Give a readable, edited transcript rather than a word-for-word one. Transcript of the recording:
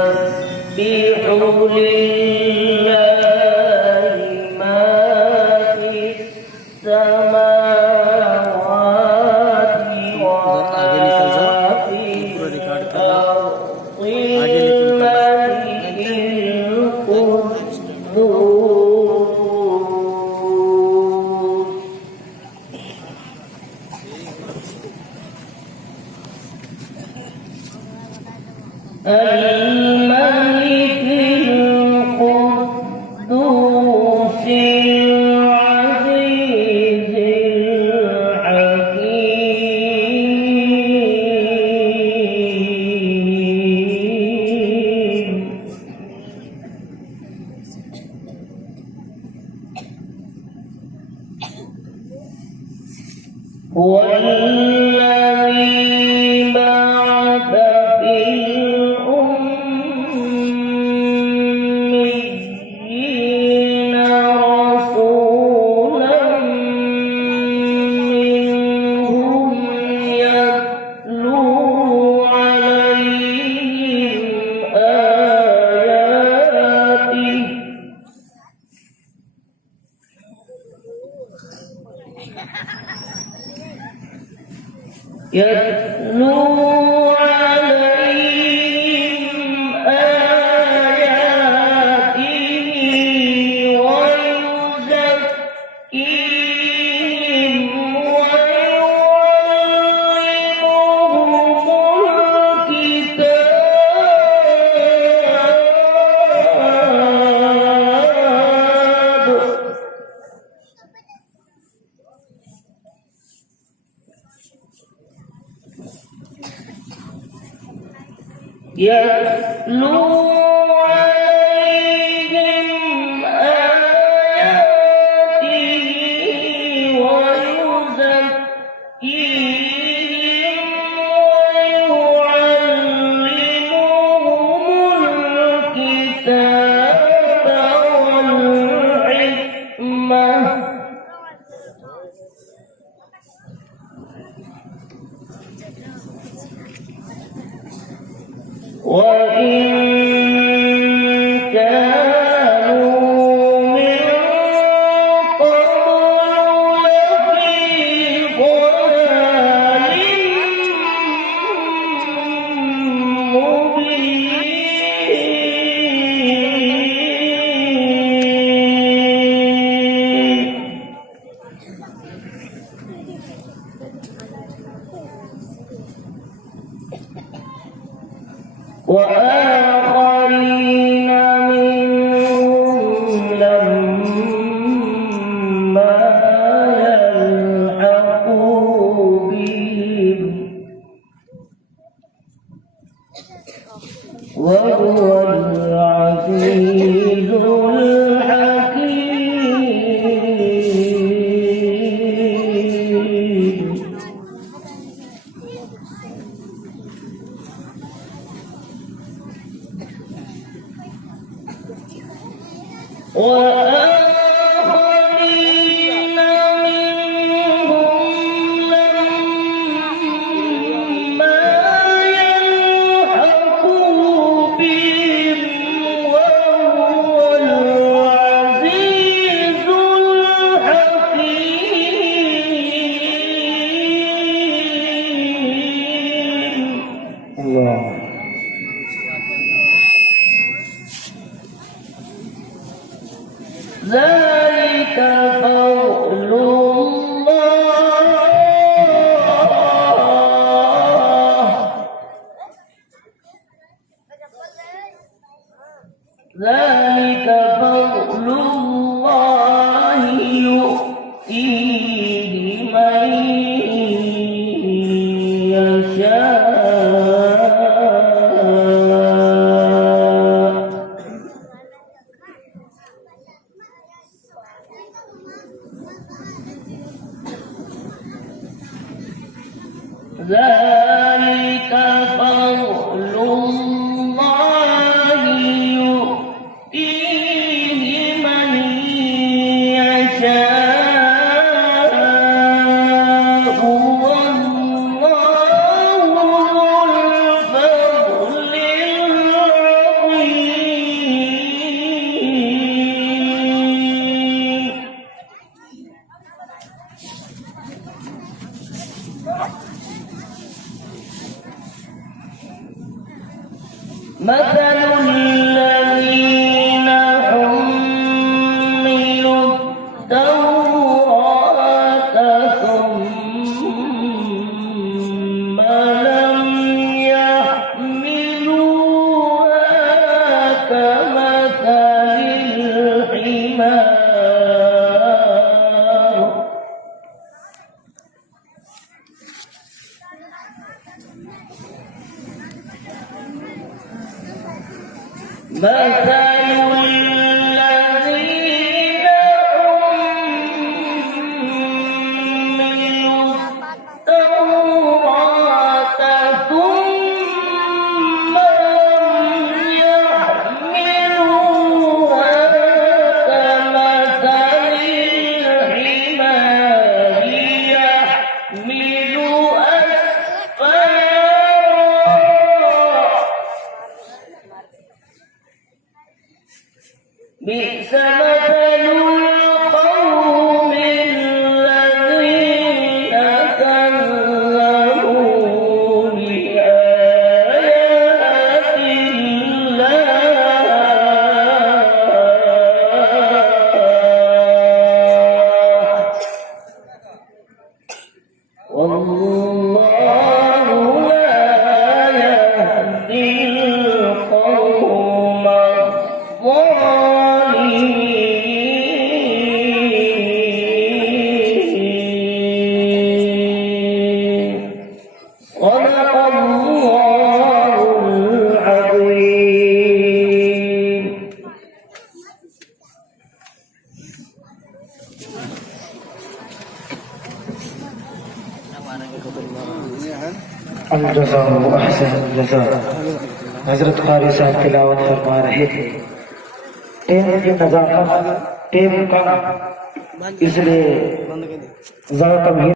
يسبح لله ما في السماوات وما في الأرض الملك الملك القدوس العزيز الحكيم هو الذي بعث في الأميين رسولا منهم يتلو عليهم آياته ويزكيهم ويعلمهم الكتاب يتلو عليهم آياته ويزكيهم ويعلمهم الكتاب والحكمة وإن كانوا من قبل لفي ضلال مبين وآخرين منهم لما يلحقوا بهم وهو العزيز الحكيم وآخرين منهم لما يلحقوا بهم وهو العزيز الحكيم الله ذلك فضل الله ذلك فضل الله يؤتيه من يشاء ذلك فضل الله مثل الذين حملوا التوراة ثم لم يحملوها كمثل الحمار مثل الذين حملوا التوراة ثم لم يحملوها كمثل الحمار يحمل أسفارا بئس مثل القوم الذين كذبوا بآيات الله والله لا يهدي القوم الظالمين صدق الله العظيم. الجزاء احسن الجزاء. हजरत कारी साहब तिलावत फरमा रहे थे। टेप की नजाकत टेप का इसलिए ज्यादा